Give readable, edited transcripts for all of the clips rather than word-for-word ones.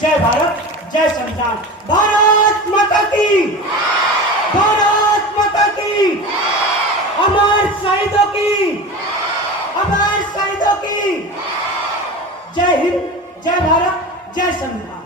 जय भारत, जय संविधान। भारत माता की, भारत माता की, अमर शहीदों की, अमर शहीदों की। जय हिंद, जय भारत, जय संविधान।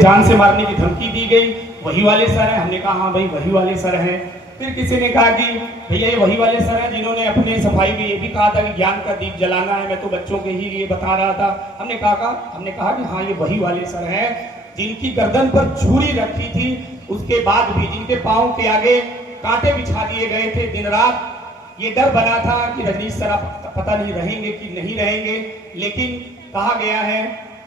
जान से मारने की धमकी दी गई। वही वाले सर हैं? हमने कहा हाँ भाई वही वाले सर हैं। फिर किसी ने कहा कि भैया ये वही वाले सर हैं जिन्होंने अपने सफाई में ये भी कहा था कि ज्ञान का दीप जलाना है, मैं तो बच्चों के ही लिए बता रहा था। हमने कहा कि हाँ ये वही वाले सर हैं जिनकी गर्दन पर छुरी रखी थी, उसके बाद भी जिनके पाँव के आगे कांटे बिछा दिए गए थे। दिन रात ये डर बना था कि रजनीश सर आप पता नहीं रहेंगे कि नहीं रहेंगे। लेकिन कहा गया है,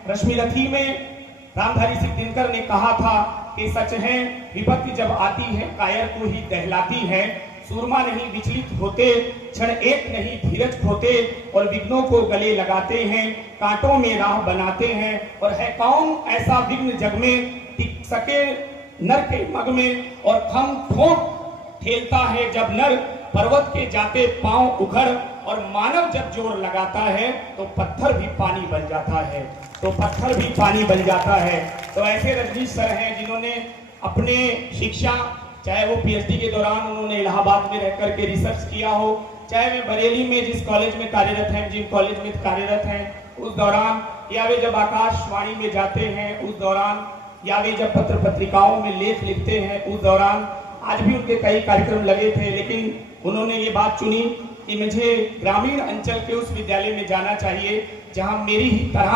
रश्मि रथी में रामधारी सिंह दिनकर ने कहा था कि सच है विपत्ति जब आती है कायर को ही दहलाती है। सूरमा नहीं विचलित होते, क्षण एक नहीं धीरज खोते, और विघ्नों को गले लगाते हैं, कांटों में राह बनाते हैं। और है कौन ऐसा विघ्न जग में टिक सके नर के मग में, और खम ठोक ठेलता है जब नर पर्वत के जाते पांव उखड़, और मानव जब जोर लगाता है तो पत्थर भी पानी बन जाता है, तो पत्थर भी पानी बन जाता है। तो ऐसे रजनीश सर हैं जिन्होंने अपने शिक्षा, चाहे वो पीएचडी के दौरान उन्होंने इलाहाबाद में रह करके रिसर्च किया हो, चाहे वे बरेली में जिस कॉलेज में कार्यरत हैं, जिन कॉलेज में कार्यरत हैं उस दौरान, या वे जब आकाशवाणी में जाते हैं उस दौरान, या वे जब पत्र पत्रिकाओं में लेख लिखते हैं उस दौरान, आज भी उनके कई कार्यक्रम लगे थे, लेकिन उन्होंने ये बात चुनी कि मुझे ग्रामीण अंचल के उस विद्यालय में जाना चाहिए जहां मेरी ही तरह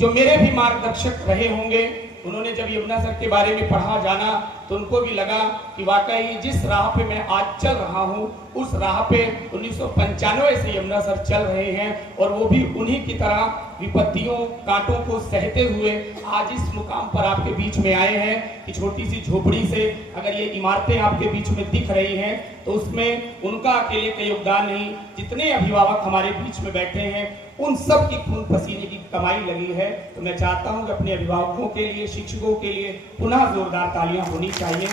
जो मेरे भी मार्गदर्शक रहे होंगे। उन्होंने जब यमुना सर के बारे में पढ़ा जाना तो उनको भी लगा कि वाकई जिस राह पे मैं आज चल रहा हूँ उस राह पे 1995 से यमुना सर चल रहे हैं, और वो भी उन्हीं की तरह विपत्तियों कांटों को सहते हुए आज इस मुकाम पर आपके बीच में आए हैं कि छोटी सी झोपड़ी से अगर ये इमारतें आपके बीच में दिख रही हैं तो उसमें उनका अकेले का योगदान नहीं, जितने अभिभावक हमारे बीच में बैठे हैं उन सब की खून पसीने की कमाई लगी है। तो मैं चाहता हूं कि अपने अभिभावकों के लिए, शिक्षकों के लिए पुनः जोरदार तालियां होनी चाहिए।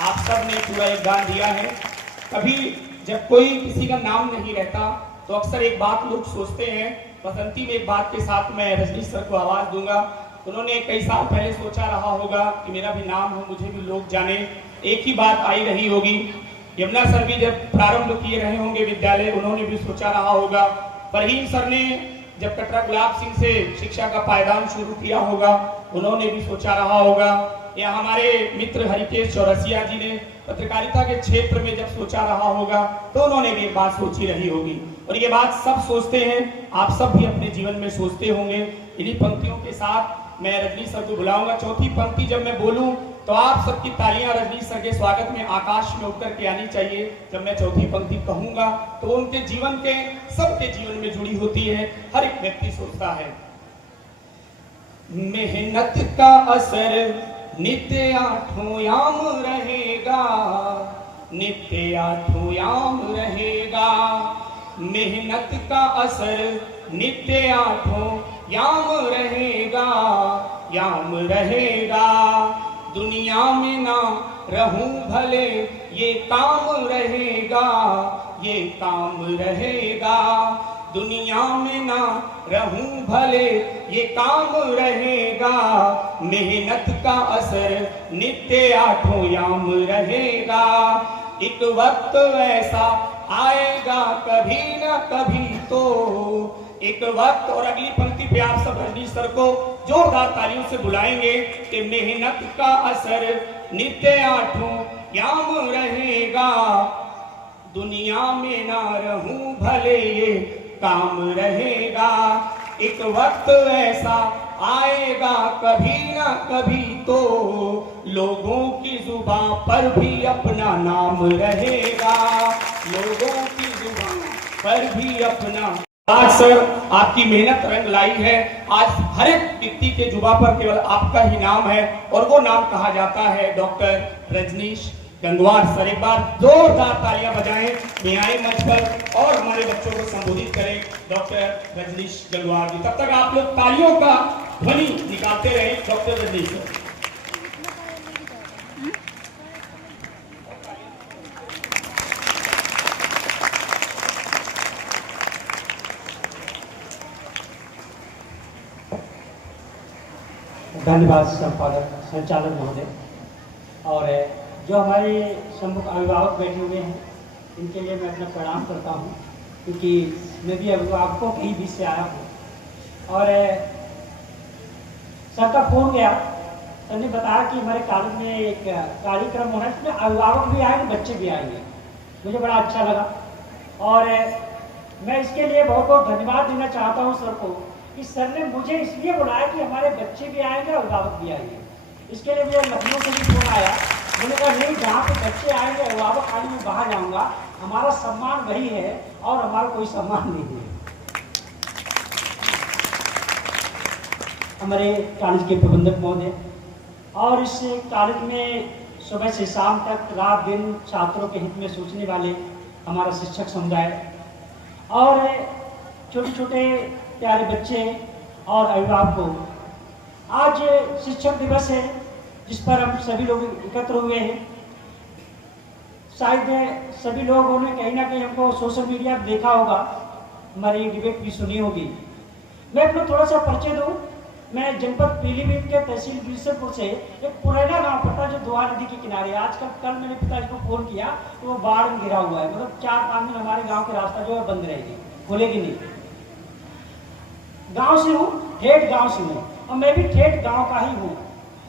आप सब ने पूरा योगदान दिया है। कभी जब कोई किसी का नाम नहीं रहता तो अक्सर एक बात लोग सोचते हैं, बसंती में एक बात के साथ मैं रजनीश सर को आवाज दूंगा। उन्होंने कई साल पहले सोचा रहा होगा कि मेरा भी नाम हो, मुझे भी लोग जाने। एक ही बात आई रही होगी, यमुना सर भी जब प्रारंभ किए रहे होंगे विद्यालय, उन्होंने भी सोचा रहा होगा। फरहीम सर ने जब कटरा गुलाब सिंह से शिक्षा का पायदान शुरू किया होगा, उन्होंने भी सोचा रहा होगा। या हमारे मित्र हरिकेश चौरसिया जी ने पत्रकारिता के क्षेत्र में जब सोचा रहा होगा तो उन्होंने भी एक बात सोची रही होगी। और ये बात सब सोचते हैं, आप सब भी अपने जीवन में सोचते होंगे। इन्हीं पंक्तियों के साथ मैं रजनीश सर को बुलाऊंगा। चौथी पंक्ति जब मैं बोलूं तो आप सबकी तालियां रजनीश सर के स्वागत में आकाश में उठकर के आनी चाहिए। जब मैं चौथी पंक्ति कहूंगा तो उनके जीवन के, सबके जीवन में जुड़ी होती है। हर एक व्यक्ति सोचता है मेहनत का असर नित्य आठों याम रहेगा, नित्य आठों याम रहेगा। मेहनत का असर नित्य आठों याम रहेगा, याम रहेगा। दुनिया में ना रहूं भले ये काम रहेगा, ये काम रहेगा। दुनिया में ना रहूं भले ये काम रहेगा। मेहनत का असर नित्य आठों याम रहेगा। एक वक्त ऐसा आएगा कभी ना कभी तो, एक वक्त। और अगली पंक्ति पे आप सब रजनीश सर को जोरदार तालियों से बुलाएंगे कि मेहनत का असर नित्य आठों याम रहेगा। दुनिया में ना रहूं भले ये काम रहेगा। एक वक्त ऐसा आएगा कभी ना कभी तो, लोगों की जुबान पर भी अपना नाम रहेगा, लोगों की जुबान पर भी अपना। आज सर आपकी मेहनत रंग लाई है। आज हर एक व्यक्ति के जुबा पर केवल आपका ही नाम है, और वो नाम कहा जाता है डॉक्टर रजनीश गंगवार सर। एक बार जोरदार तालियां बजाएं, ये आए मंच पर और हमारे बच्चों को संबोधित करें डॉक्टर रजनीश गंगवार जी। तब तक आप लोग तालियों का ध्वनि निकालते रहे डॉक्टर रजनीश सर। धन्यवाद संपादक संचालक महोदय। और जो हमारे सम्मुख अभिभावक बैठे हुए हैं इनके लिए मैं अपना प्रणाम करता हूं, क्योंकि मैं भी अभिभावकों के ही बीच से आया हूं। और सर का फोन गया, सर ने बताया कि हमारे कॉलेज में एक कार्यक्रम होना है, इसमें अभिभावक भी आएंगे, बच्चे भी आएंगे। मुझे बड़ा अच्छा लगा और मैं इसके लिए बहुत बहुत धन्यवाद देना चाहता हूँ सर को कि सर ने मुझे इसलिए बुलाया कि हमारे बच्चे भी आएंगे और अभिभावक भी आएंगे। इसके लिए मुझे लखनऊ से भी फोन आया, मैंने कहा नहीं, जहाँ पे बच्चे आएंगे अभिभावक आएंगे मैं बाहर जाऊँगा, हमारा सम्मान वही है और हमारा कोई सम्मान नहीं है। हमारे कॉलेज के प्रबंधक महोदय और इस कॉलेज में सुबह से शाम तक रात दिन छात्रों के हित में सोचने वाले हमारा शिक्षक समुदाय और छोटे छोटे प्यारे बच्चे और अभिभावकों, आज शिक्षक दिवस है जिस पर हम सभी लोग एकत्र हुए हैं। शायद सभी लोगों ने कहीं ना कहीं हमको सोशल मीडिया पर देखा होगा, हमारी डिबेट भी सुनी होगी। मैं अपना थोड़ा सा परिचय दूँ। मैं जनपद पीलीभीत के तहसील बिरसपुर से एक पुराना गांव पड़ता है जो द्वार नदी के किनारे। आजकल कल मैंने पिताजी को फोन किया तो वो बाढ़ में घिरा हुआ है, मतलब 4-5 दिन हमारे गांव के रास्ता जो है बंद रहेगी, खुलेगी नहीं। गांव से हूँ, ठेठ गांव से हूँ और मैं भी ठेठ गांव का ही हूँ।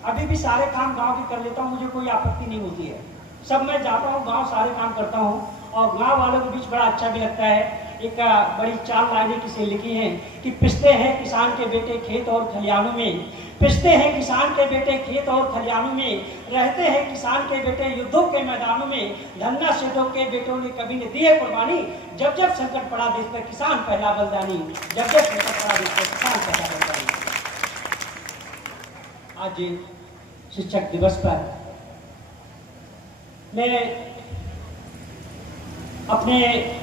अभी भी सारे काम गांव के कर लेता हूँ, मुझे कोई आपत्ति नहीं होती है। सब मैं जाता हूँ गांव, सारे काम करता हूँ और गांव वालों के बीच बड़ा अच्छा भी लगता है। एक बड़ी चार लाइनें किसी लिखी हैं कि पिसते हैं किसान के बेटे खेत और खलिहानों में, पिसते हैं किसान के बेटे खेत और खलिहानों में, रहते हैं किसान के बेटे युद्धों के मैदानों में, धन्ना सेठों के बेटों ने कभी ने दी है कुर्बानी, जब जब संकट पड़ा देश पर किसान पहला बलिदानी, जब जब संकट पड़ा देश पर किसान पहला बलिदानी। आज शिक्षक दिवस पर मैं अपने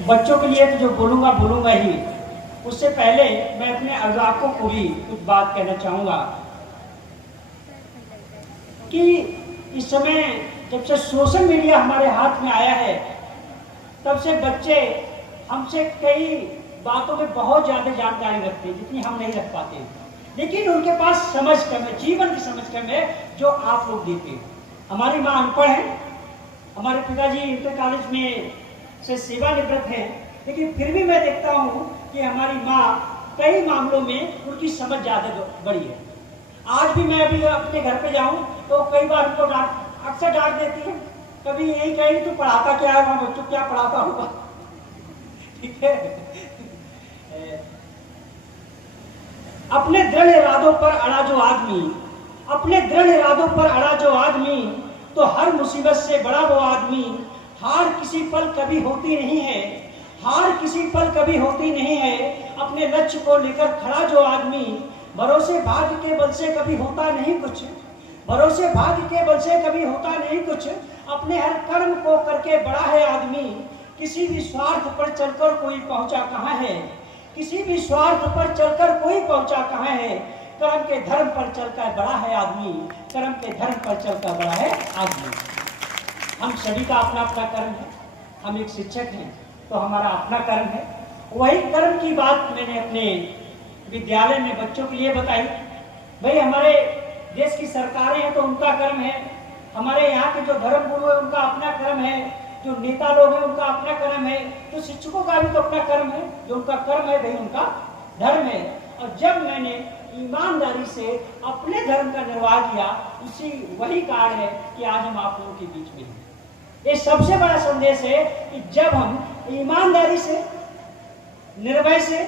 बच्चों के लिए तो जो बोलूंगा ही, उससे पहले मैं अपने अभिभावकों को भी कुछ बात कहना चाहूंगा कि इस समय जब से सोशल मीडिया हमारे हाथ में आया है, तब से बच्चे हमसे कई बातों में बहुत ज्यादा जानकारी रखते हैं जितनी हम नहीं रख पाते हैं, लेकिन उनके पास समझ कम है, जीवन की समझ कम है जो आप लोग देते हैं। हमारी माँ अनपढ़ है, हमारे पिताजी इंटर कॉलेज में से सेवानिवृत्त हैं, लेकिन फिर भी मैं देखता हूँ कि हमारी माँ कई मामलों में उनकी समझ ज्यादा बड़ी है। आज भी मैं अभी अपने घर पे जाऊँ तो कई बार उनको अक्सर डांट देती है, कभी यही कही तू पढ़ाता क्या है, बच्चों क्या पढ़ाता होगा, ठीक है। अपने दृढ़ इरादों पर अड़ा जो आदमी, अपने दृढ़ इरादों पर अड़ा जो आदमी, तो हर मुसीबत से बड़ा वो आदमी, हार किसी पल कभी होती नहीं है, हार किसी पल कभी होती नहीं है, अपने लक्ष्य को लेकर खड़ा जो आदमी, भरोसे भाग्य के बल से कभी होता नहीं कुछ, भरोसे भाग्य के बल से कभी होता नहीं कुछ, अपने हर कर्म को करके बड़ा है आदमी, किसी भी स्वार्थ पर चलकर कोई पहुंचा कहाँ है, किसी भी स्वार्थ पर चलकर कोई पहुंचा कहाँ है, कर्म के धर्म पर चलकर बड़ा है आदमी, कर्म के धर्म पर चलकर बड़ा है आदमी। हम सभी का अपना अपना कर्म है, हम एक शिक्षक हैं तो हमारा अपना कर्म है, वही कर्म की बात मैंने अपने विद्यालय में बच्चों के लिए बताई। भाई हमारे देश की सरकारें हैं तो उनका कर्म है, हमारे यहाँ के जो धर्म गुरु है उनका अपना कर्म है, जो नेता लोग हैं उनका अपना कर्म है, तो शिक्षकों का भी तो अपना कर्म है, जो उनका कर्म है वही उनका धर्म है। और जब मैंने ईमानदारी से अपने धर्म का निर्वाह किया, उसी वही कारण है कि आज हम आप लोगों के बीच में हैं। ये सबसे बड़ा संदेश है कि जब हम ईमानदारी से, निर्भय से,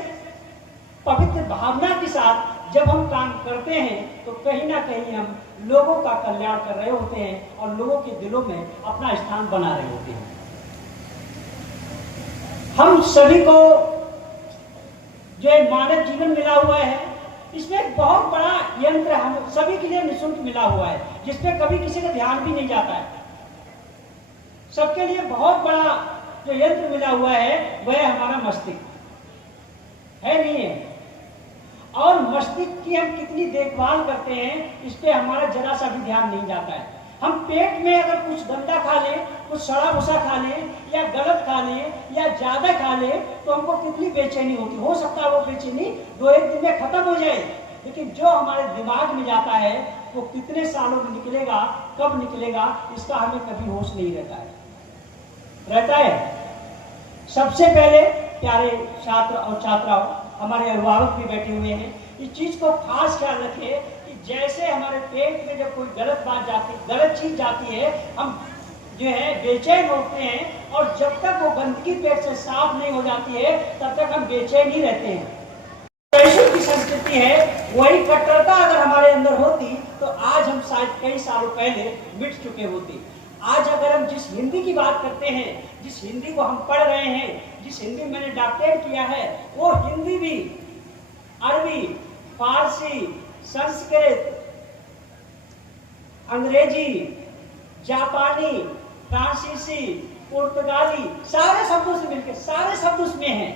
पवित्र भावना के साथ जब हम काम करते हैं तो कहीं ना कहीं हम लोगों का कल्याण कर रहे होते हैं और लोगों के दिलों में अपना स्थान बना रहे होते हैं। हम सभी को जो मानव जीवन मिला हुआ है, इसमें एक बहुत बड़ा यंत्र हम सभी के लिए निःशुल्क मिला हुआ है, जिसपे कभी किसी का ध्यान भी नहीं जाता है। सबके लिए बहुत बड़ा जो यंत्र मिला हुआ है वह हमारा मस्तिष्क है, नहीं है? और मस्तिष्क की हम कितनी देखभाल करते हैं इस पे हमारा जरा सा भी ध्यान नहीं जाता है। हम पेट में अगर कुछ गंदा खा लें, कुछ सड़ा भूसा खा लें या गलत खा लें या ज्यादा खा लें तो हमको कितनी बेचैनी होती। हो सकता है वो बेचैनी 2-1 दिन में खत्म हो जाए, लेकिन जो हमारे दिमाग में जाता है वो कितने सालों में निकलेगा, कब निकलेगा, इसका हमें कभी होश नहीं रहता है। सबसे पहले प्यारे छात्र और छात्राओं, हमारे अभिभावक भी बैठे हुए हैं, इस चीज को खास ख्याल रखें कि जैसे हमारे पेट में जब कोई गलत बात जाती, गलत चीज जाती है, हम जो है बेचैन होते हैं, और जब तक वो गंदगी पेट से साफ नहीं हो जाती है तब तक हम बेचैन ही रहते हैं। पैसों की संस्कृति है, वही कट्टरता अगर हमारे अंदर होती तो आज हम शायद कई सालों पहले मिट चुके होते। आज अगर हम जिस हिंदी की बात करते हैं, जिस हिंदी को हम पढ़ रहे हैं, जिस हिंदी मैंने डॉक्टरेट किया है, वो हिंदी भी अरबी, फारसी, संस्कृत, अंग्रेजी, जापानी, फ्रांसीसी, पुर्तगाली, सारे शब्दों से मिलकर सारे शब्द उसमें हैं।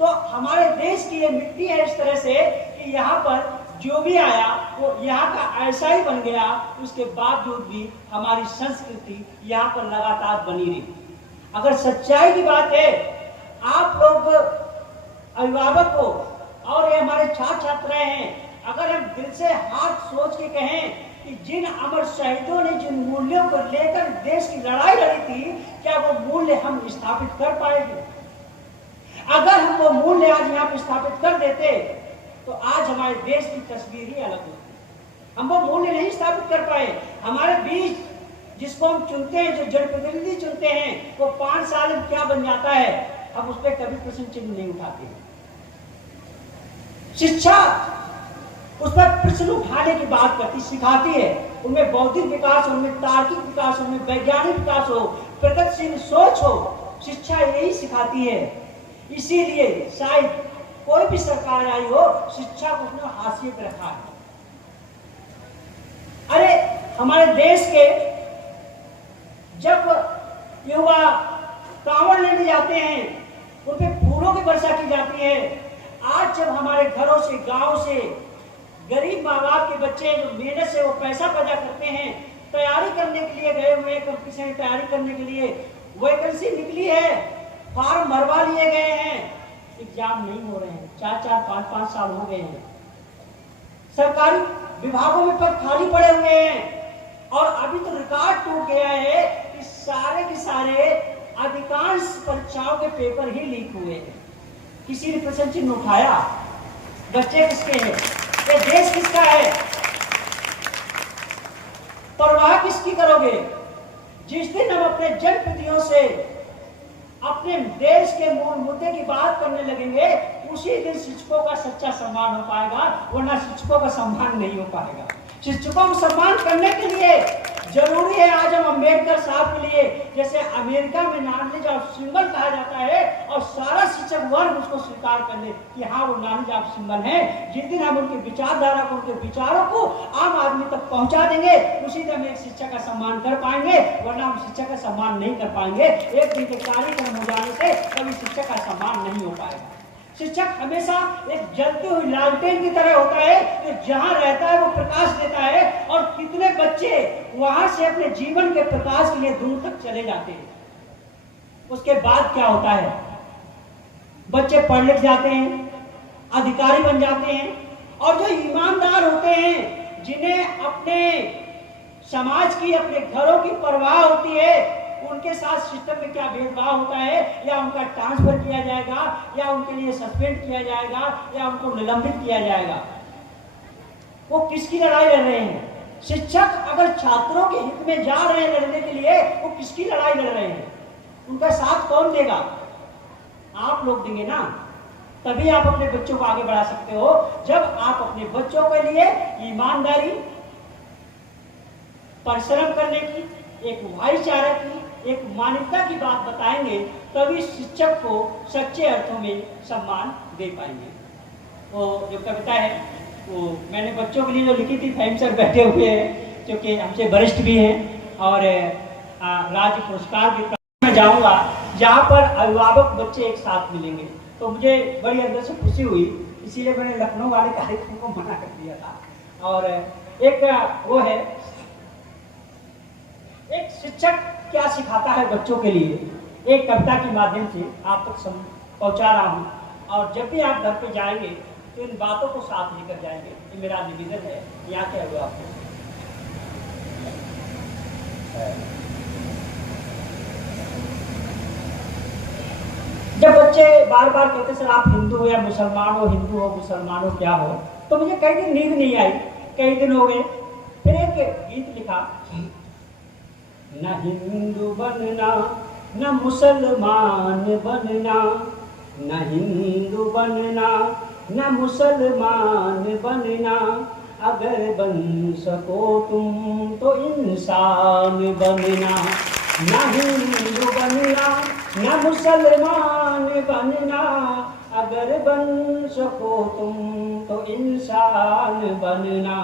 तो हमारे देश की ये मिट्टी है इस तरह से कि यहाँ पर जो भी आया वो यहाँ का ऐसा ही बन गया, उसके बावजूद भी हमारी संस्कृति यहाँ पर लगातार बनी रही। अगर सच्चाई की बात है, आप लोग अभिभावक को और ये हमारे छात्र छात्राएं हैं, अगर हम दिल से हाथ सोच के कहें कि जिन अमर शहीदों ने जिन मूल्यों को लेकर देश की लड़ाई लड़ी थी, क्या वो मूल्य हम स्थापित कर पाएंगे? अगर हम वो मूल्य आज यहाँ पे स्थापित कर देते तो आज हमारे देश की तस्वीर ही अलग होती। हम वो मूल्य नहीं स्थापित कर पाए। हमारे बीच जिसको हम चुनते हैं, जो जनप्रतिनिधि चुनते हैं, वो 5 साल में क्या बन जाता है, अब उस पर कभी प्रश्न चिन्ह नहीं उठाते। शिक्षा उस पर प्रश्न उठाने की बात करती, सिखाती है, उनमें बौद्धिक विकास, उनमें तार्किक विकास, उनमें वैज्ञानिक विकास हो, प्रगतिशील सोच हो। शिक्षा यही सिखाती है। इसीलिए शायद कोई भी सरकार आई हो, शिक्षा को उसने हाशिए पर रखा है। अरे हमारे देश के जब युवा कांवड़ लेने जाते हैं, उन पे फूलों की वर्षा की जाती है। आज जब हमारे घरों से, गांव से गरीब माँ बाप के बच्चे जो मेहनत से वो पैसा पैदा करते हैं, तैयारी करने के लिए गए हुए, कंपटीशन की तैयारी करने के लिए वैकेंसी निकली है, फॉर्म भरवा लिए गए हैं, एग्जाम नहीं हो रहे हैं, 4-4, 5-5 साल हो गए हैं। सरकारी विभागों में पद खाली पड़े हुए हैं और अभी तो रिकॉर्ड टूट गया है कि सारे के सारे अधिकांश परीक्षाओं के पेपर ही लीक हुए हैं। किसी ने प्रश्न चिन्ह उठाया, बच्चे किसके हैं, ये देश किसका है, परवाह किसकी करोगे? जिस दिन हम अपने जनप्रतिनिधियों से अपने देश के मूल मुद्दे की बात करने लगेंगे, उसी दिन शिक्षकों का सच्चा सम्मान हो पाएगा, वरना शिक्षकों का सम्मान नहीं हो पाएगा। शिक्षकों को सम्मान करने के लिए जरूरी है, आज हम अम्बेडकर साहब के लिए, जैसे अमेरिका में नॉलेज ऑफ सिंबल कहा जाता है, और सारा शिक्षक वर्ग उसको स्वीकार कर ले कि हाँ वो नॉलेज ऑफ सिंबल है। जिस दिन हम उनकी विचारधारा को, उनके विचारों को आम आदमी तक पहुंचा देंगे, उसी दिन हम एक शिक्षक का सम्मान कर पाएंगे, वरना हम शिक्षक का सम्मान नहीं कर पाएंगे। एक दिन के कार्यक्रम हो जाने से कभी शिक्षक का सम्मान नहीं हो पाएगा। शिक्षक हमेशा एक जलती हुई लालटेन की तरह होता है कि जहां रहता है वो प्रकाश देता है, और कितने बच्चे वहां से अपने जीवन के प्रकाश के लिए दूर तक चले जाते हैं। उसके बाद क्या होता है, बच्चे पढ़ लिख जाते हैं, अधिकारी बन जाते हैं, और जो ईमानदार होते हैं, जिन्हें अपने समाज की, अपने घरों की परवाह होती है, उनके साथ सिस्टम में क्या भेदभाव होता है, या उनका ट्रांसफर किया जाएगा, या उनके लिए सस्पेंड किया जाएगा, या उनको निलंबित किया जाएगा, वो किसकी लड़ाई लड़ रहे हैं? शिक्षक अगर छात्रों के हित में जा रहे हैं लड़ने के लिए, वो किसकी लड़ाई लड़ रहे हैं? उनका साथ कौन देगा? आप लोग देंगे ना, तभी आप अपने बच्चों को आगे बढ़ा सकते हो। जब आप अपने बच्चों के लिए ईमानदारी, परिश्रम करने की, एक भाईचारे की, एक मानवता की बात बताएंगे, तभी शिक्षक को सच्चे अर्थों में सम्मान दे पाएंगे। वो जो कविता है वो मैंने बच्चों के लिए जो लिखी थी, फहीम सर बैठे हुए हैं जो कि हमसे वरिष्ठ भी हैं और राज्य पुरस्कार भी। मैं जाऊंगा जहाँ पर अभिभावक बच्चे एक साथ मिलेंगे, तो मुझे बड़ी अंदर से खुशी हुई, इसीलिए मैंने लखनऊ वाले कार्यक्रम को मना कर दिया था। और एक वो है, एक शिक्षक क्या सिखाता है बच्चों के लिए, एक कविता के माध्यम से आप तक पहुंचा रहा हूं। और जब भी आप घर पे जाएंगे तो इन बातों को साथ लेकर जाएंगे, ये मेरा निवेदन है। यहाँ क्या हुआ आपको? जब बच्चे बार बार कहते सर आप हिंदू हो या मुसलमान हो, हिंदू हो मुसलमान हो क्या हो, तो मुझे कई दिन नींद नहीं आई, कई दिन हो गए। फिर एक गीत लिखा, न हिंदू बनना न मुसलमान बनना, न हिंदू बनना न मुसलमान बनना, अगर बन सको तुम तो इंसान बनना। न हिंदू बनना न मुसलमान बनना, अगर बन सको तुम तो इंसान बनना।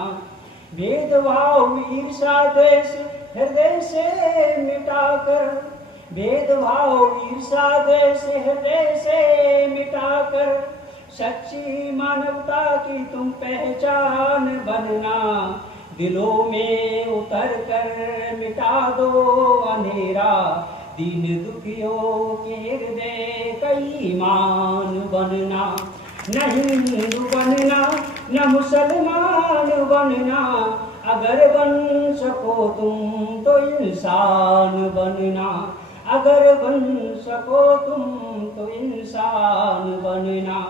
भेदभाव ईर्ष्या द्वेष हृदय से मिटाकर, भेदभाव ईर्ष्या द्वेष हृदय से मिटाकर, सच्ची मानवता की तुम पहचान बनना। दिलों में उतर कर मिटा दो अंधेरा, दीन दुखियों के हृदय का ईमान बनना। न हिंदू बनना न मुसलमान बनना, अगर बन सको तुम तो इंसान बनना। अगर बन सको तुम तो इंसान बनना।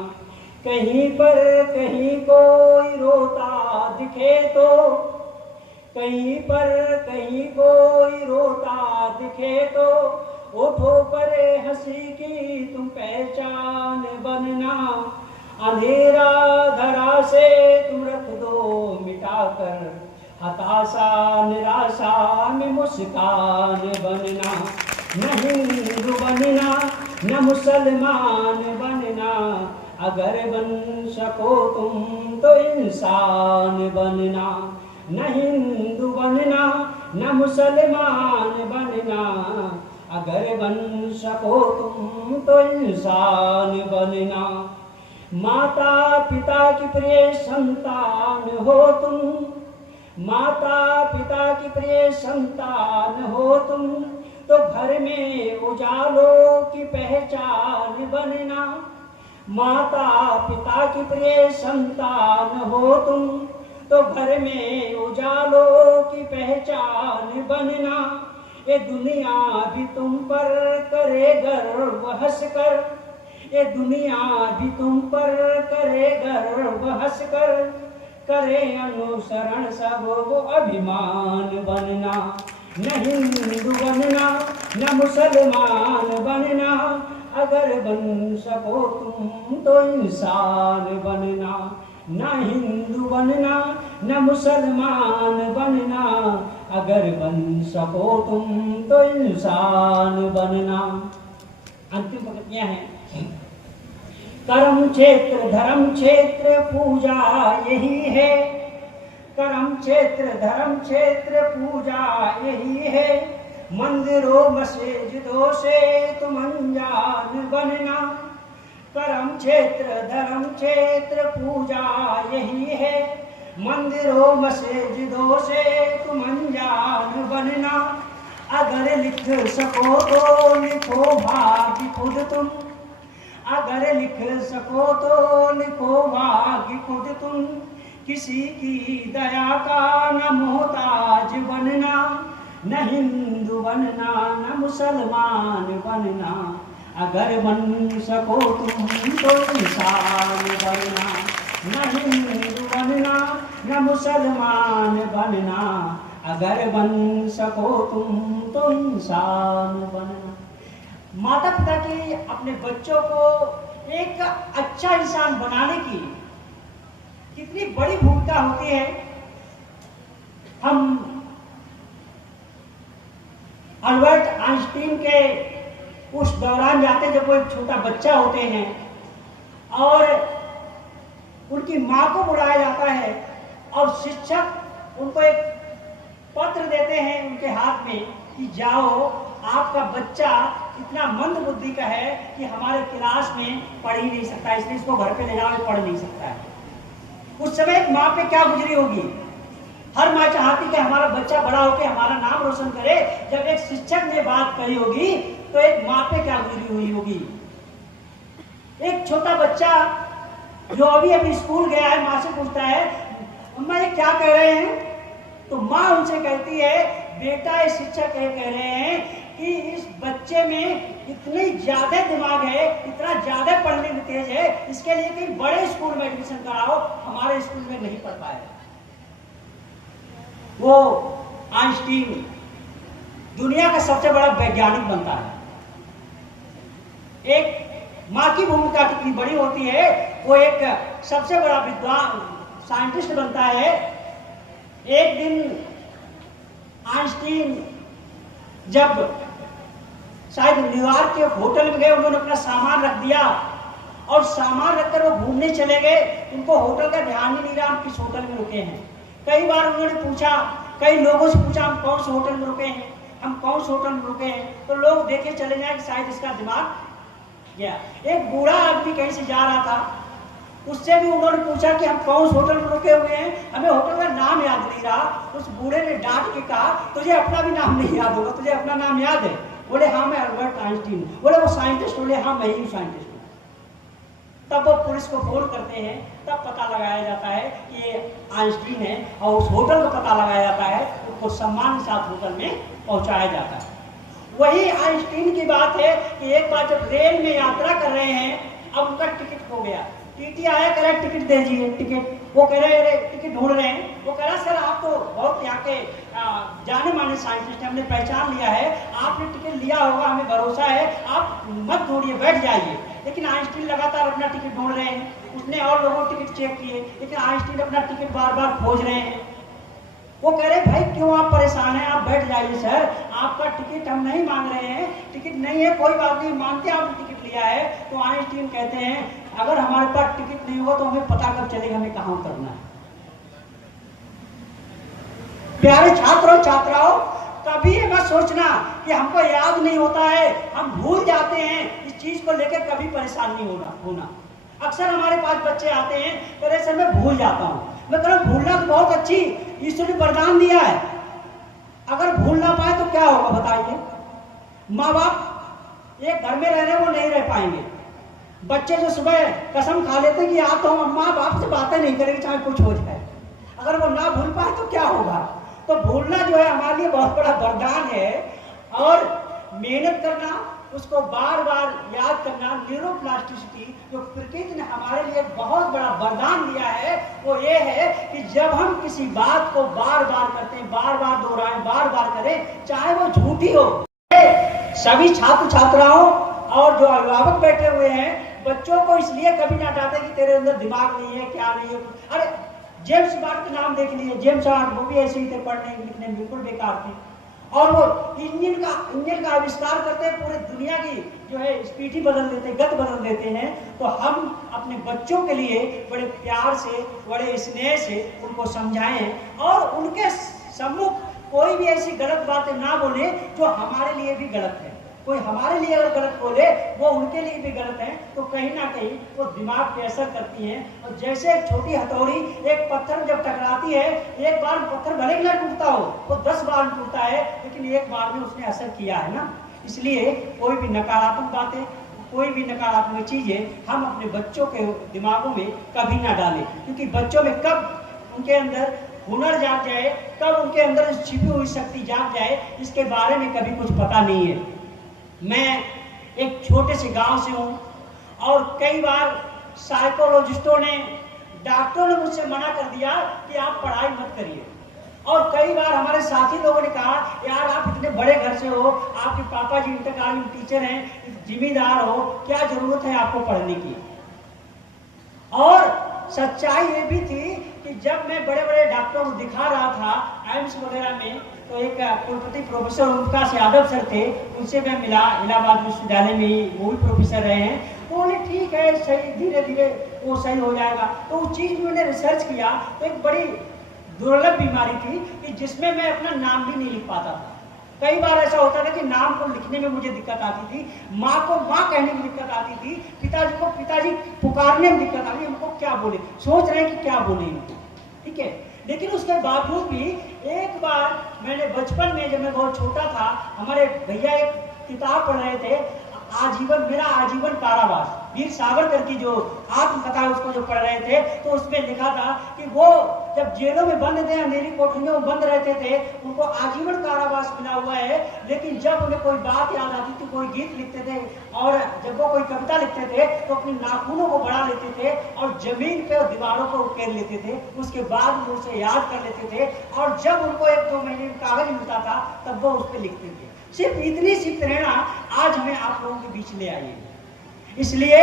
कहीं पर कहीं कोई रोता दिखे तो, कहीं पर कहीं कोई रोता दिखे तो ओठों पर हंसी की तुम पहचान बनना। अंधेरा धरा से तुम रख दो मिटाकर, हताशा निराशा में मुस्कान बनना। न हिंदू बनना न मुसलमान बनना, अगर बन सको तुम तो इंसान बनना। न हिंदू बनना न मुसलमान बनना, अगर बन सको तुम तो इंसान बनना। माता पिता की प्रिय संतान हो तुम, माता पिता की प्रिय संतान हो तुम, तो घर में उजालों की पहचान बनना। माता पिता की प्रिय संतान हो तुम, तो घर में उजालों की पहचान बनना। ये दुनिया भी तुम पर करे गर्व हंसकर, ये दुनिया भी तुम पर करे गर्व हंसकर, करे अनुसरण सब वो अभिमान बनना। न हिंदू बनना न मुसलमान बनना, अगर बन सको तुम तो इंसान बनना। न हिंदू बनना न मुसलमान बनना, अगर बन सको तुम तो इंसान बनना। अंतिम पंक्तियां हैं। कर्म क्षेत्र धर्म क्षेत्र पूजा यही है, कर्म क्षेत्र धर्म क्षेत्र पूजा यही है। मंदिरों मस्जिदों से तुम अनजान बनना। कर्म क्षेत्र धर्म क्षेत्र पूजा यही है, मंदिरों मस्जिदों से तुम अनजान बनना। अगर लिख सको तो लिखो भाग्य खुद तुम, अगर लिख सको तो लिखो भाग्य खुद तुम, किसी की दया का न मोहताज बनना। न हिंदू बनना न मुसलमान बनना, अगर बन सको तुम तो इंसान बनना। न हिंदू बनना न मुसलमान बनना, अगर बन सको तुम तो इंसान बनना। माता पिता की अपने बच्चों को एक अच्छा इंसान बनाने की कितनी बड़ी भूमिका होती है। हम अल्बर्ट आइंस्टीन के उस दौरान जाते जब वो एक छोटा बच्चा होते हैं और उनकी माँ को बुलाया जाता है और शिक्षक उनको एक पत्र देते हैं उनके हाथ में कि जाओ, आपका बच्चा इतना मंद बुद्धि का है कि हमारे क्लास में पढ़ ही नहीं सकता, इसलिए इसको घर पे ले जाओ, पढ़ नहीं सकता है। उस समय एक माँ पे क्या गुजरी होगी। हर माँ चाहती कि हमारा बच्चा बड़ा होकर हमारा नाम रोशन करे। जब एक शिक्षक ने बात कही होगी तो एक माँ पे क्या गुजरी हुई होगी। एक छोटा बच्चा जो अभी अभी स्कूल गया है, माँ से पूछता है अम्मा ये क्या कह रहे हैं, तो माँ उनसे कहती है बेटा ये शिक्षक ये कह रहे हैं कि इस बच्चे में इतनी ज्यादा दिमाग है, इतना ज्यादा पढ़ने में तेज है, इसके लिए कहीं बड़े स्कूल में एडमिशन कराओ, हमारे स्कूल में नहीं पढ़ पाएगा। वो आइंस्टीन दुनिया का सबसे बड़ा वैज्ञानिक बनता है। एक माँ की भूमिका कितनी बड़ी होती है, वो एक सबसे बड़ा विद्वान साइंटिस्ट बनता है। एक दिन आइंस्टीन जब शायद न्यूयॉर्क के होटल में गए, उन्होंने अपना सामान रख दिया और सामान रखकर वो घूमने चले गए। उनको होटल का ध्यान ही नहीं रहा हम किस होटल में रुके हैं। कई बार उन्होंने पूछा, कई लोगों से पूछा हम कौन से होटल में रुके हैं, हम कौन से होटल में रुके हैं, तो लोग देखे चले जाए कि शायद इसका दिमाग गया। एक बूढ़ा आदमी कहीं से जा रहा था, उससे भी उन्होंने पूछा कि हम कौन से होटल में रुके हुए हैं, हमें होटल का नाम याद नहीं रहा। उस बूढ़े ने डांट के कहा तुझे अपना भी नाम नहीं याद होगा, तुझे अपना नाम याद है? बोले हाँ मैं अल्बर्ट आइंस्टीन। बोले वो साइंटिस्ट? बोले हाँ मैं ही साइंटिस्ट हूँ। तब वो पुलिस को फोन करते हैं, तब पता लगाया जाता है कि ये आइंस्टीन है और उस होटल का पता लगाया जाता है, उनको सम्मान के साथ होटल में पहुंचाया जाता है। वही आइंस्टीन की बात है कि एक बार जब रेल में यात्रा कर रहे हैं, अब उनका टिकट खो गया। टीटी आया, कह रहा टिकट दीजिए, टिकट वो कह रहे हैं टिकट ढूंढ रहे हैं। वो कह रहा सर आप तो बहुत यहाँ के जाने माने साइंटिस्ट, हमने पहचान लिया है, आपने टिकट लिया होगा, हमें भरोसा है, आप मत ढूंढिए, बैठ जाइए। लेकिन आइंस्टीन लगातार अपना टिकट ढूंढ रहे हैं। उसने और लोगों के टिकट चेक किए, लेकिन आइंस्टीन अपना टिकट बार बार खोज रहे हैं। वो कह रहे भाई क्यों आप परेशान हैं, आप बैठ जाइए सर, आपका टिकट हम नहीं मांग रहे हैं, टिकट नहीं है कोई बात नहीं, मानते आपने टिकट लिया है। तो आइंस्टीन कहते हैं अगर हमारे पास टिकट नहीं होगा तो हमें पता कब चलेगा हमें कहां उतरना है। प्यारे छात्रों छात्राओं, कभी ये मत सोचना कि हमको याद नहीं होता है, हम भूल जाते हैं, इस चीज को लेकर कभी परेशान नहीं होना। अक्सर हमारे पास बच्चे आते हैं, कह रहे सर मैं भूल जाता हूं। मैं कह रहा हूं भूलना तो बहुत अच्छी ईश्वर ने वरदान दिया है, अगर भूल ना पाए तो क्या होगा बताइए। माँ बाप एक घर में रह रहे वो नहीं रह पाएंगे। बच्चे जो सुबह कसम खा लेते कि आप तो हम माँ बाप से बातें नहीं करेंगे चाहे कुछ हो जाए, अगर वो ना भूल पाए तो क्या होगा। तो भूलना जो है हमारे लिए बहुत बड़ा वरदान है, और मेहनत करना, उसको बार बार याद करना, न्यूरोप्लास्टिसिटी जो प्रकृति ने हमारे लिए बहुत बड़ा वरदान दिया है, वो ये है कि जब हम किसी बात को बार बार करते हैं, बार बार दोहराएं, बार बार करें, चाहे वो झूठी हो। सभी छात्र छात्राओं और जो अभिभावक बैठे हुए हैं, बच्चों को इसलिए कभी ना डांटे कि तेरे अंदर दिमाग नहीं है, क्या नहीं है। अरे जेम्स बॉन्ड का नाम देख लीजिए, जेम्स बॉन्ड, वो भी ऐसे ही थे, पढ़ने लिखने में बिल्कुल बेकार थे, और वो इंजन का आविष्कार करते हैं, पूरे दुनिया की जो है स्पीड ही बदल देते हैं, गति बदल देते हैं। तो हम अपने बच्चों के लिए बड़े प्यार से, बड़े स्नेह से उनको समझाएं, और उनके सम्मुख कोई भी ऐसी गलत बातें ना बोले जो हमारे लिए भी गलत है। कोई हमारे लिए अगर गलत बोले वो उनके लिए भी गलत है, तो कहीं ना कहीं वो दिमाग पे असर करती है। और जैसे एक छोटी हथौड़ी एक पत्थर जब टकराती है, एक बार पत्थर भले ही ना टूटता हो, वो 10 बार टूटता है, लेकिन एक बार में उसने असर किया है ना। इसलिए कोई भी नकारात्मक बातें, कोई भी नकारात्मक चीजें हम अपने बच्चों के दिमागों में कभी ना डालें, क्योंकि बच्चों में कब उनके अंदर हुनर जाग जाए, कब उनके अंदर छिपी हुई शक्ति जाग जाए, इसके बारे में कभी कुछ पता नहीं है। मैं एक छोटे से गांव से हूं, और कई बार साइकोलॉजिस्टों ने, डॉक्टरों ने मुझसे मना कर दिया कि आप पढ़ाई मत करिए, और कई बार हमारे साथी लोगों ने कहा यार आप इतने बड़े घर से हो, आपके पापा जी इंटरकालीन टीचर हैं, जिम्मेदार हो, क्या जरूरत है आपको पढ़ने की। और सच्चाई ये भी थी कि जब मैं बड़े बड़े डॉक्टरों को दिखा रहा था एम्स वगैरह में, तो एक कुलपति प्रोफेसर ओमप्रकाश यादव सर थे, उनसे मैं मिला इलाहाबाद विश्वविद्यालय में ही, वो भी प्रोफेसर रहे हैं। तो बोले ठीक है, सही, धीरे धीरे वो सही हो जाएगा। तो उस चीज में मैंने रिसर्च किया, तो एक बड़ी दुर्लभ बीमारी थी कि जिसमें मैं अपना नाम भी नहीं लिख पाता था। कई बार ऐसा होता था कि नाम को लिखने में मुझे दिक्कत आती थी, माँ को माँ कहने में दिक्कत आती थी, पिताजी को पिताजी पुकारने में दिक्कत आती थी, हमको क्या बोले, सोच रहे हैं कि क्या बोले, ठीक है। लेकिन उसके बावजूद भी एक बार मैंने बचपन में, जब मैं बहुत छोटा था, हमारे भैया एक किताब पढ़ रहे थे, आजीवन, मेरा आजीवन कारावास, वीर सावरकर की जो आत्मकथा उसको जो पढ़ रहे थे, तो उसमें लिखा था कि वो जब जेलों में बंद थे, अंधेरी कोठरियों में बंद रहते थे, उनको आजीवन कारावास मिला हुआ है, लेकिन जब उन्हें कोई बात याद आती थी, कोई गीत लिखते थे, और जब वो कोई कविता लिखते थे तो अपनी नाखूनों को बढ़ा लेते थे और जमीन पे और दीवारों को उकेर लेते थे, उसके बाद वो उसे याद कर लेते थे, और जब उनको 1-2 महीने में कागज मिलता था तब वो उस पर लिखते थे। सिर्फ इतनी सी प्रेरणा आज हमें आप लोगों के बीच ले आई है। इसलिए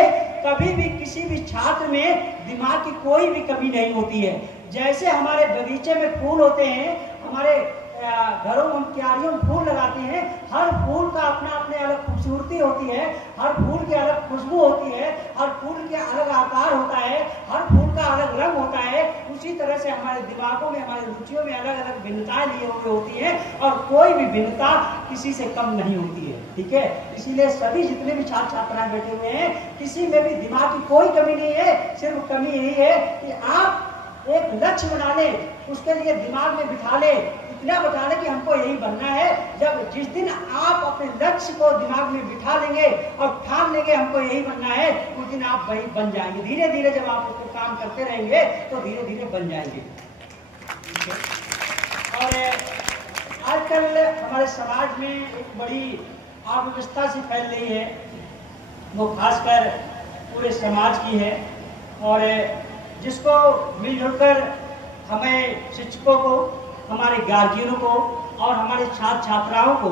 कभी भी किसी भी छात्र में दिमाग की कोई भी कमी नहीं होती है। जैसे हमारे बगीचे में फूल होते हैं, हमारे घरों में हम क्यारियों में फूल लगाते हैं, हर फूल का अपना अपने अलग खूबसूरती होती है, हर फूल की अलग खुशबू होती है, हर फूल के अलग आकार होता है, हर फूल का अलग रंग होता है। उसी तरह से हमारे दिमागों में, हमारे रुचियों में अलग अलग भिन्नताएं लिए हुए होती हैं, और कोई भी भिन्नता किसी से कम नहीं होती है, ठीक है। इसीलिए सभी जितने भी छात्र छात्राएं बैठे हुए हैं, किसी में भी दिमाग की कोई कमी नहीं है। सिर्फ कमी यही है कि आप एक लक्ष्य बना लें, उसके लिए दिमाग में बिठा लें, इतना बता लें कि हमको यही बनना है। जब जिस दिन आप अपने लक्ष्य को दिमाग में बिठा लेंगे और ठान लेंगे हमको यही बनना है, उस दिन आप वही बन जाएंगे। धीरे धीरे जब आप उसको काम करते रहेंगे तो धीरे धीरे बन जाएंगे। और आजकल हमारे समाज में एक बड़ी अव्यवस्था सी फैल रही है, वो खासकर पूरे समाज की है। और जिसको मिलजुल कर हमें शिक्षकों को, हमारे गार्जियनों को और हमारे छात्र छात्राओं को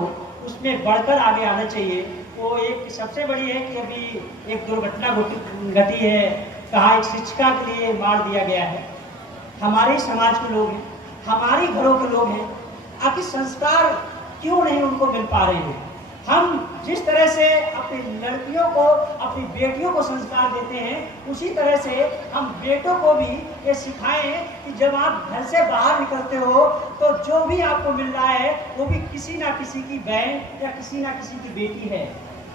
उसमें बढ़कर आगे आना चाहिए। तो एक सबसे बड़ी है कि अभी एक दुर्घटना घटी है, कहाँ एक शिक्षिका के लिए मार दिया गया है। हमारे समाज के लोग हैं, हमारे घरों के लोग हैं, आखिर संस्कार क्यों नहीं उनको मिल पा रहे हैं? हम जिस तरह से अपनी लड़कियों को, अपनी बेटियों को संस्कार देते हैं, उसी तरह से हम बेटों को भी ये सिखाएं कि जब आप घर से बाहर निकलते हो तो जो भी आपको मिल रहा है वो भी किसी ना किसी की बहन या किसी ना किसी की बेटी है,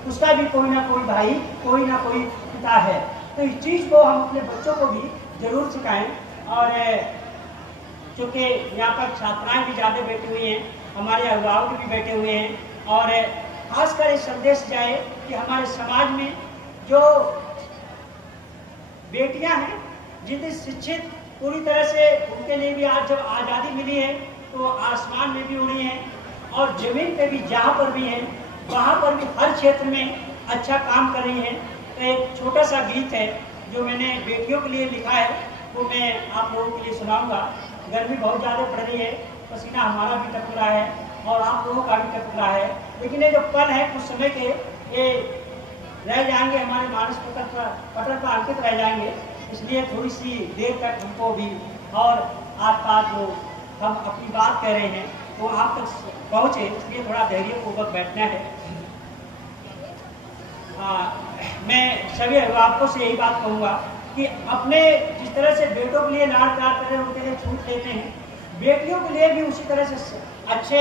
उसका भी कोई ना कोई भाई, कोई ना कोई पिता है। तो इस चीज़ को हम अपने बच्चों को भी जरूर सिखाएं। और चूँकि यहाँ पर छात्राएं भी ज़्यादा बैठी हुई हैं, हमारे अभिभावक भी बैठे हुए हैं, और खासकर ये संदेश जाए कि हमारे समाज में जो बेटियां हैं, जितनी शिक्षित पूरी तरह से, उनके लिए भी आज जब आज़ादी मिली है तो आसमान में भी उड़ी हैं और ज़मीन पे भी जहाँ पर भी हैं वहाँ पर भी हर क्षेत्र में अच्छा काम कर रही हैं। तो एक छोटा सा गीत है जो मैंने बेटियों के लिए लिखा है, वो मैं आप लोगों के लिए सुनाऊंगा। गर्मी बहुत ज़्यादा पड़ रही है, पसीना हमारा भी टपक रहा है और आप लोगों का भी टपक रहा है, लेकिन ये जो पल है कुछ समय के, ये रह जाएंगे हमारे मानस पटल पर अंकित रह जाएंगे। इसलिए थोड़ी सी देर तक हमको भी और आसपास जो हम अपनी बात कह रहे हैं वो आप तक पहुँचे, इसलिए थोड़ा धैर्यपूर्वक बैठना है। मैं सभी अभिभावकों से यही बात कहूँगा कि अपने जिस तरह से बेटों के लिए लाड़ प्यार कर रहे हैं, उनके लिए छूट लेते हैं, बेटियों के लिए भी उसी तरह से अच्छे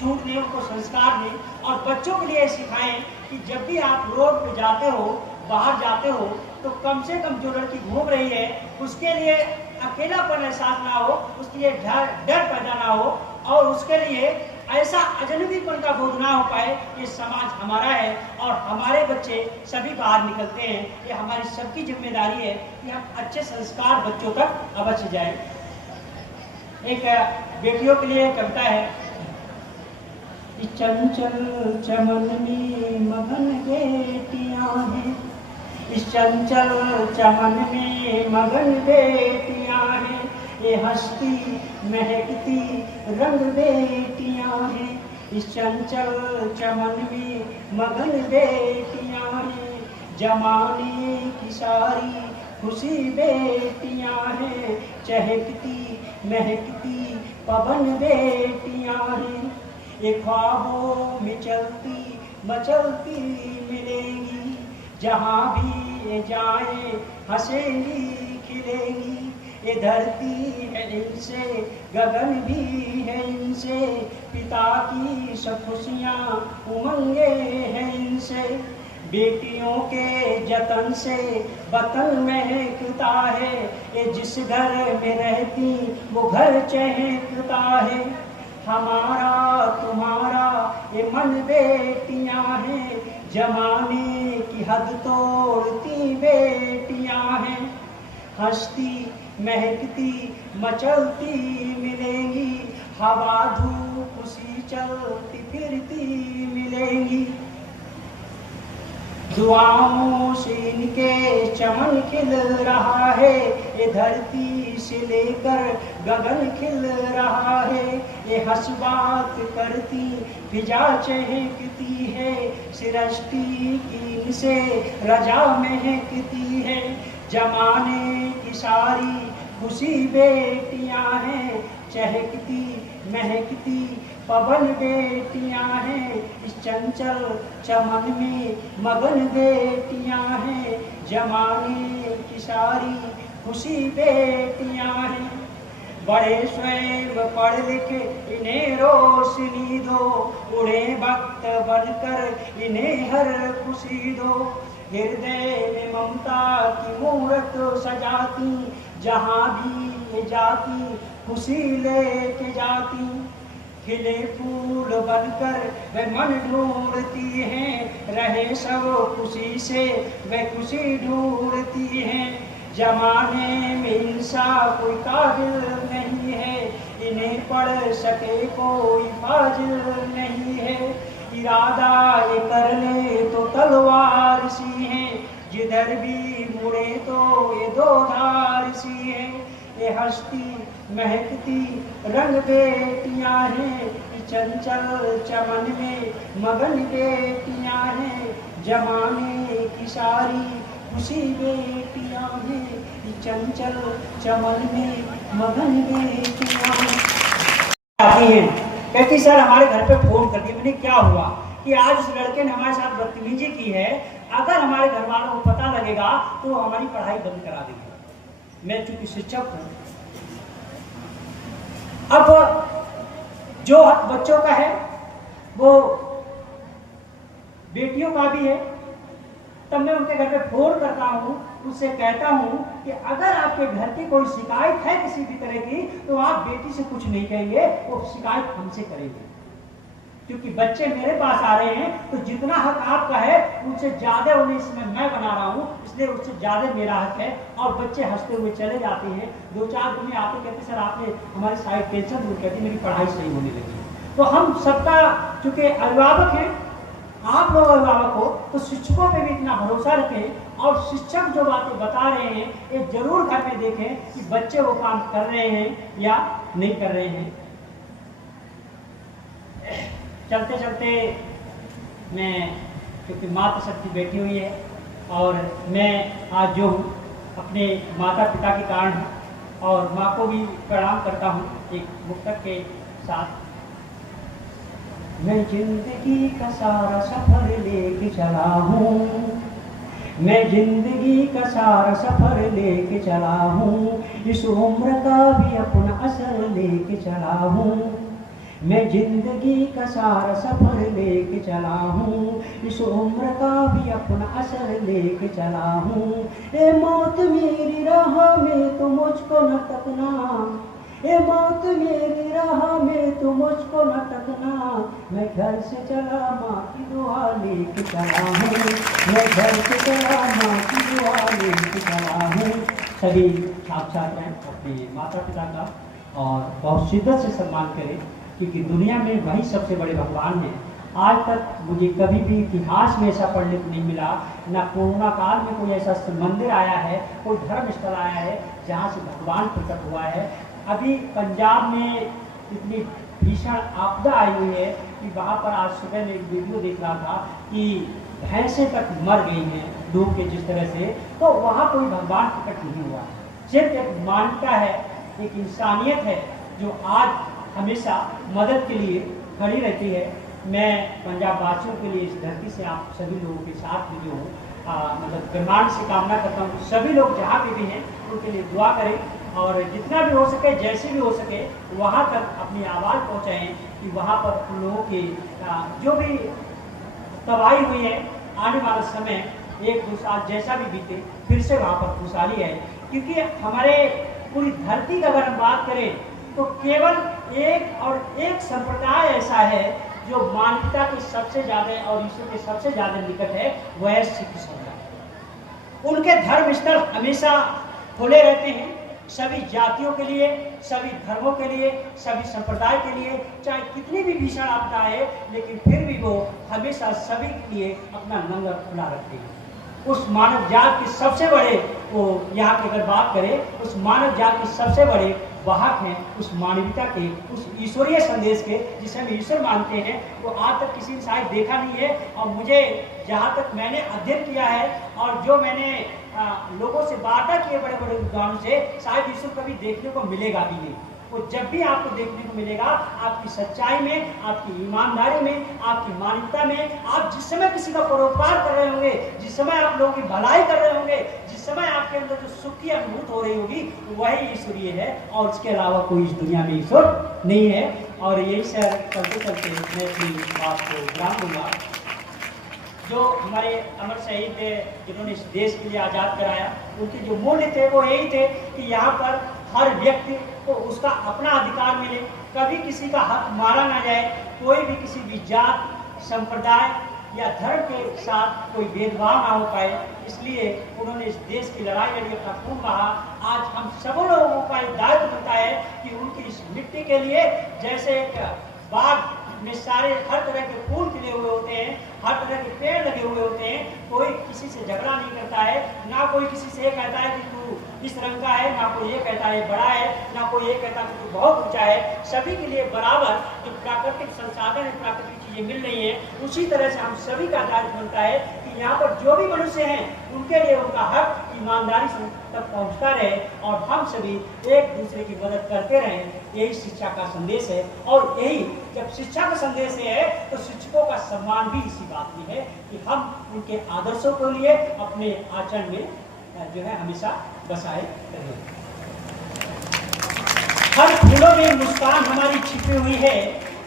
छूट दें, उनको संस्कार दें। और बच्चों के लिए सिखाएं कि जब भी आप रोड पे जाते हो, बाहर जाते हो, तो कम से कम जो लड़की घूम रही है उसके लिए अकेलापन एहसास ना हो, उसके लिए डर पैदा ना हो, और उसके लिए ऐसा अजनबीपन का बोध ना हो पाए कि समाज हमारा है और हमारे बच्चे सभी बाहर निकलते हैं। ये हमारी सबकी जिम्मेदारी है कि हम अच्छे संस्कार बच्चों तक अवश्य जाएं। एक बेटियों के लिए कविता है। चंचल चमन में मगन बेटियां हैं, इस चंचल चमन में मगन बेटियां हैं, ये हंसती महकती रंग बेटियां हैं, इस चंचल चमन में मगन बेटियां हैं, जमाने की सारी खुशी बेटियां हैं, चहकती महकती पवन बेटियां हैं, ये ख्वाबों में चलती मचलती मिलेंगी, जहाँ भी ये जाए हंसेंगी खिलेंगी, ये धरती है इनसे गगन भी है इनसे, पिता की सब खुशियाँ उमंगे हैं इनसे, बेटियों के जतन से वतन महकता है, ये जिस घर में रहती वो घर चहकता है, हमारा तुम्हारा ये मन बेटियां हैं, जमाने की हद तोड़ती बेटियां हैं, हंसती महकती मचलती मिलेंगी, हवा धूप सी चलती फिरती मिलेंगी, दुआओं से इनके चमन खिल रहा है, ये धरती से लेकर गगन खिल रहा है, ये हंस बात करती फिजा चहकती है, सृष्टि की इनसे रजा महकती है, जमाने की सारी खुशी बेटियां हैं, चहकती महकती पवन बेटियां हैं, इस चंचल चमन में मगन बेटियां हैं, जमाने की सारी खुशी बेटियां हैं, बड़े स्वयं पढ़ लिखे इन्हें रोशनी दो, उड़े वक्त बनकर इन्हें हर खुशी दो, हृदय में ममता की मूरत सजाती, जहाँ भी ये जाती खुशी लेके जाती, खिले फूल बनकर वे मन ढूंढती हैं, रहे सब खुशी से वे खुशी ढूंढती हैं, जमाने में इंसा कोई काबिल नहीं है, इन्हें पढ़ सके कोई फाजिल नहीं है, इरादा ये कर ले तो तलवार सी है, जिधर भी मुड़े तो ये दो धार सी है, ये हंसती महकती रंग बेटियां हैं, चंचल चमन में मगन बेटियां हैं, जमाने की सारी खुशी बेटियां हैं, चंचल चमन में मगन बेटियां आती हैं। कहती सर हमारे घर पे फोन कर दिया। मैंने क्या हुआ कि आज उस लड़के ने हमारे साथ बदतमीजी की है, अगर हमारे घर वालों को पता लगेगा तो वो हमारी पढ़ाई बंद करा देंगे। मैं चूंकि शिक्षक हूं, अब जो हक बच्चों का है वो बेटियों का भी है। तब मैं उनके घर पे फोन करता हूँ, उससे कहता हूँ कि अगर आपके घर की कोई शिकायत है किसी भी तरह की तो आप बेटी से कुछ नहीं कहेंगे, वो शिकायत हमसे करेंगे। क्योंकि बच्चे मेरे पास आ रहे हैं तो जितना हक आपका है उससे ज्यादा उन्हें इसमें मैं बना रहा हूँ, इसलिए उससे ज्यादा मेरा हक है। और बच्चे हंसते हुए चले जाते हैं। 2-4 दिन में आते कहते सर आपने हमारी सारी टेंशन दूर कर दी, मेरी पढ़ाई सही होने लगी। तो हम सबका चूंकि अभिभावक हैं, आप लोग अभिभावक हो तो शिक्षकों पे भी इतना भरोसा रखें और शिक्षक जो बातें बता रहे हैं ये जरूर घर में देखें कि बच्चे वो काम कर रहे हैं या नहीं कर रहे हैं। चलते चलते मैं, क्योंकि मातृशक्ति बैठी हुई है और मैं आज जो हूँ अपने माता पिता के कारण हूँ और माँ को भी प्रणाम करता हूँ एक मुक्तक के साथ। मैं जिंदगी का सारा सफर लेके चला हूँ, मैं जिंदगी का सारा सफर लेके चला हूँ, इस उम्र का भी अपना असर लेके चला हूँ। मैं जिंदगी का सारा सफर लेके चला हूँ, इस उम्र का भी अपना असर लेके चला हूँ। ए मौत मेरी राह में तो मुझको न तकना, ए मौत मेरी राह में तो मुझको न तकना, मैं घर से चला माँ की दुआ लेके चला हूँ, मैं घर से चला माँ की दुआ लेके चला हूँ। सभी छात्र छात्राएं अपने माता पिता का और बहुत शिद्दत से सम्मान करें, क्योंकि दुनिया में वही सबसे बड़े भगवान हैं। आज तक मुझे कभी भी इतिहास में ऐसा पढ़ने को नहीं मिला, ना कोरोना काल में कोई ऐसा मंदिर आया है, कोई धर्म स्थल आया है जहाँ से भगवान प्रकट हुआ है। अभी पंजाब में इतनी भीषण आपदा आई हुई है कि वहाँ पर आज सुबह में एक वीडियो देख रहा था कि भैंसें तक मर गई हैं डूब के जिस तरह से, तो वहाँ कोई भगवान प्रकट नहीं हुआ। सिर्फ एक मानवता है, एक इंसानियत है जो आज हमेशा मदद के लिए खड़ी रहती है। मैं पंजाब वासियों के लिए इस धरती से आप सभी लोगों के साथ भी जो हूँ मतलब ब्रह्मांड से कामना करता हूँ सभी लोग जहाँ पे भी हैं उनके लिए दुआ करें और जितना भी हो सके जैसे भी हो सके वहाँ तक अपनी आवाज़ पहुँचाएं कि वहाँ पर उन लोगों की जो भी तबाही हुई है आने वाला समय 1-2 साल जैसा भी बीते फिर से वहाँ पर खुशहाली है। क्योंकि हमारे पूरी धरती की अगर हम बात करें तो केवल एक संप्रदाय ऐसा है जो मानवता के सबसे ज्यादा और ईश्वर के सबसे ज्यादा निकट है, वह है सिख समुदाय। उनके धर्म स्थल हमेशा खुले रहते हैं सभी जातियों के लिए, सभी धर्मों के लिए, सभी संप्रदाय के लिए, चाहे कितनी भी भीषण आपदा है लेकिन फिर भी वो हमेशा सभी के लिए अपना लंगर खुला रखते हैं। उस मानव जात के सबसे बड़े वो यहाँ की अगर बात करें उस मानव जात के सबसे बड़े वाहक हैं उस मानवता के, उस ईश्वरीय संदेश के जिसे हम ईश्वर मानते हैं। वो आज तक किसी ने शायद देखा नहीं है और मुझे जहाँ तक मैंने अध्ययन किया है और जो मैंने लोगों से बातें किए बड़े बड़े विद्वानों से, शायद ईश्वर कभी देखने को मिलेगा भी नहीं। वो जब भी आपको देखने को मिलेगा आपकी सच्चाई में, आपकी ईमानदारी में, आपकी मानवता में, आप जिस समय किसी का परोपकार कर रहे होंगे, जिस समय आप लोगों की भलाई कर रहे होंगे, जिस समय आपके अंदर जो सुख की अनुभूत हो रही होगी वही ईश्वरीय है और उसके अलावा कोई इस दुनिया में ईश्वर नहीं है। और यही सर चलते चलते मैं अपनी बात को विराम दूंगा। जो हमारे अमर शहीद थे जिन्होंने इस देश के लिए आज़ाद कराया, उनके जो मूल्य थे वो यही थे कि यहाँ पर हर व्यक्ति को उसका अपना अधिकार मिले, कभी किसी का हक मारा ना जाए, कोई भी किसी भी जात, संप्रदाय या धर्म के साथ कोई भेदभाव ना हो पाए। इसलिए उन्होंने इस देश की लड़ाई लड़ी, अपना खून बहा। आज हम सब लोगों का एक दायित्व बनता है कि उनकी इस मिट्टी के लिए, जैसे एक बाग में सारे हर तरह के फूल खिले हुए होते हैं, हर तरह के पेड़ लगे हुए होते हैं, कोई किसी से झगड़ा नहीं करता है, ना कोई किसी से ये कहता है कि तू इस रंग का है, ना कोई ये कहता है बड़ा है, ना कोई ये कहता है कि तू बहुत ऊंचा है। सभी के लिए बराबर जो प्राकृतिक संसाधन है, प्राकृतिक चीजें मिल रही है, उसी तरह से हम सभी का दायित्व बनता है कि यहाँ पर जो भी मनुष्य हैं उनके लिए उनका हक ईमानदारी से तक पहुँचता रहे और हम सभी एक दूसरे की मदद करते रहें। यही शिक्षा का संदेश है। और यही जब शिक्षा का संदेश है तो शिक्षकों का सम्मान भी इसी बात में है कि हम उनके आदर्शों के लिए अपने आचरण में जो है हमेशा बसाए रहे। हर फूलों में मुस्कान हमारी छिपी हुई है,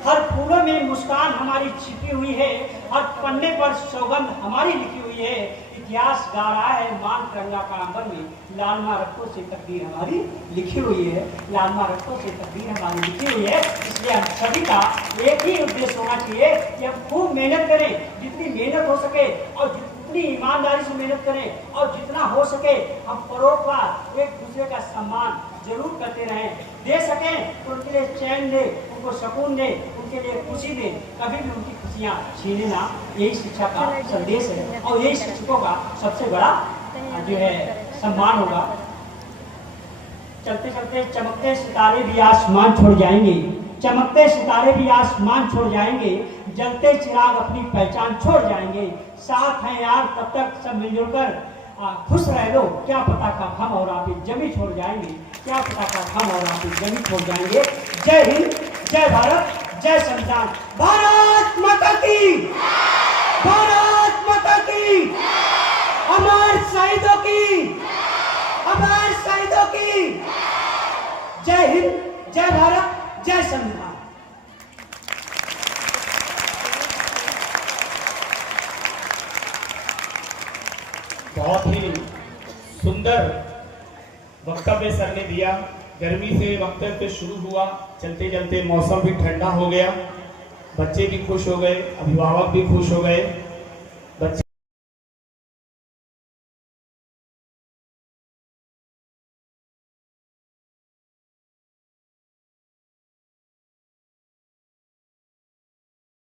हर फूलों में मुस्कान हमारी छिपी हुई है, हर पन्ने पर सौगंध हमारी लिखी हुई है। इतिहास गा रहा है मान तिरंगा का अंबर में, लालमा रक्तों से तकदीर हमारी लिखी हुई है, लालमा रक्तों से तकदीर हमारी लिखी हुई है। इसलिए हम सभी का एक ही उद्देश्य होना चाहिए कि हम खूब मेहनत करें, जितनी मेहनत हो सके और जितनी ईमानदारी से मेहनत करें और जितना हो सके हम परोपकार एक दूसरे का सम्मान जरूर करते रहें। दे सकें तो उनके लिए चैन दे, उनको सुकून दे, उनके लिए खुशी दे, कभी भी उनकी खुशियाँ छीने ना। यही शिक्षा का संदेश है और यही शिक्षकों का सबसे बड़ा जो है सम्मान होगा। चलते चलते चमकते सितारे भी आसमान छोड़ जाएंगे, चमकते सितारे भी आसमान छोड़ जाएंगे, जलते चिराग अपनी पहचान छोड़ जाएंगे। साथ हैं यार तब तक सब मिलजुल कर खुश रह लो, क्या पता कब हम और आप जमी छोड़ जाएंगे, क्या पता कब हम और आप जमी छोड़ जाएंगे। जय हिंद, जय भारत, जय संविधान। भारत माता की, भारत माता की, अमर शहीदों की, अमर शहीदों की। जय हिंद, जय भारत, जय संविधान। बहुत ही सुंदर वक्तव्य सर ने दिया। गर्मी से वक्तव्य शुरू हुआ, चलते चलते मौसम भी ठंडा हो गया, बच्चे भी खुश हो गए, अभिभावक भी खुश हो गए।